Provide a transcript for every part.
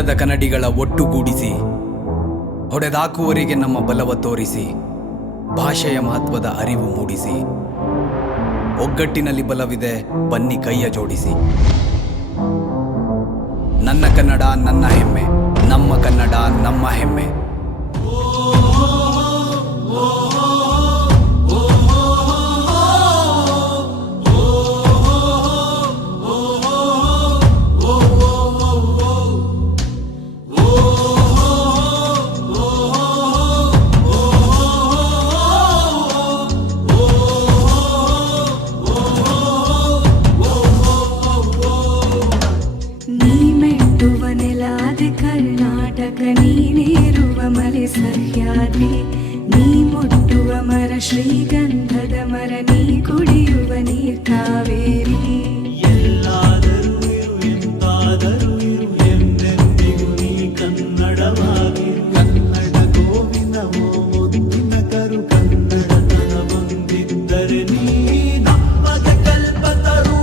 ಒಡೆದ ಕನ್ನಡಿಗಳ ಒಟ್ಟುಗೂಡಿಸಿ ಹೊಡೆದಾಕುವವರಿಗೆ ನಮ್ಮ ಬಲವ ತೋರಿಸಿ ಭಾಷೆಯ ಮಹತ್ವದ ಅರಿವು ಮೂಡಿಸಿ ಒಗ್ಗಟ್ಟಿನಲ್ಲಿ ಬಲವಿದೆ ಬನ್ನಿ ಕೈಯ ಜೋಡಿಸಿ. ನನ್ನ ಕನ್ನಡ ನನ್ನ ಹೆಮ್ಮೆ, ನಮ್ಮ ಕನ್ನಡ ನಮ್ಮ ಹೆಮ್ಮೆ. ಕರ್ನಾಟಕ ನೀನೇರುವ ಮಲೆ ಸಹ್ಯಾದ್ರಿ, ನೀ ಮುಟ್ಟುವ ಮರ ಶ್ರೀಗಂಧದ ಮರ, ನೀ ಕುಡಿಯುವ ನೀರ್ ಕಾವೇರಿ. ಎಲ್ಲಾದರೂ ಇರು ಎಂತಾದರೂ ಇರು ಎಂದೆಂದಿಗೂ ನೀ ಕನ್ನಡವಾಗಿರು. ಕನ್ನಡ ಗೋವಿನವೋ ಮುದ್ದಿನ ಕರು, ಕನ್ನಡತನ ಬಂದಿದ್ದರೆ ನೀ ನಮಗೆ ಕಲ್ಪತರು.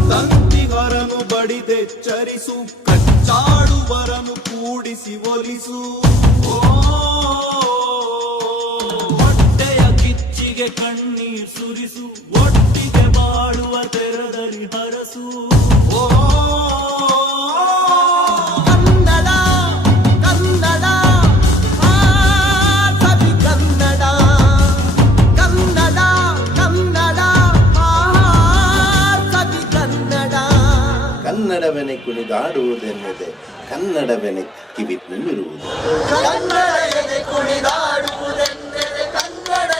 ಸಂತಿಗರನು ಬಡಿದೆಚ್ಚರಿಸು, ಕಚ್ಚಾಡುವರನು ಕೂಡಿಸಿ ಒಲಿಸು. ಹೊಟ್ಟೆಯ ಕಿಚ್ಚಿಗೆ ಕಣ್ಣೀರ್ ಸುರಿಸು, ಒಟ್ಟಿಗೆ ಬಾಳುವ ತೆರದಲ್ಲಿ ಹರಸು. ಕನ್ನಡವೆನೆ ಕುಣಿದಾಡುವುದೆನ್ನದೆ ಕನ್ನಡವೆನೆ ಕಿವಿ ನಿಮಿರುವುದು. ಕನ್ನಡ ಎನೆ ಕುಣಿದಾಡುವುದೆನ್ನದೆ ಕನ್ನಡ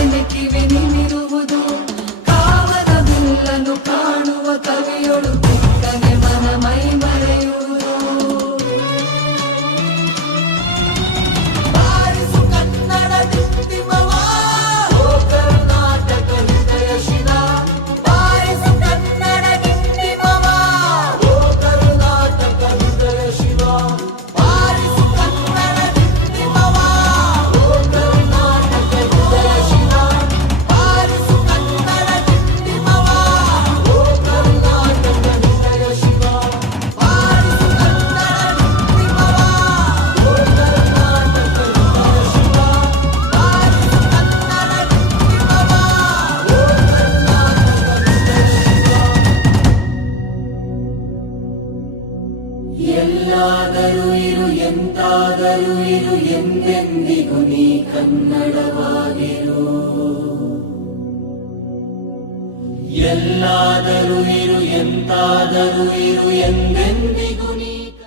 ಎನೆ ಕಿವಿ ನಿಮಿರುವುದು. ಕಾವದ ಬಿಲ್ಲನ್ನು ಕಾಣುವ ಕವಿಯೊಳು ಬಿಟ್ಟನೆ ಮನ ಮೈ ಮರೆಯುವುದು. ಎಲ್ಲಾದರೂ ಇರು ಎಂತಾದರೂ ಇರು ಎಂದೆಂದಿಗೂ ನೀ ಕನ್ನಡವಾಗಿರು. ಎಲ್ಲಾದರೂ ಇರು ಎಂತಾದರೂ ಇರು ಎಂದೆಂದಿಗೂ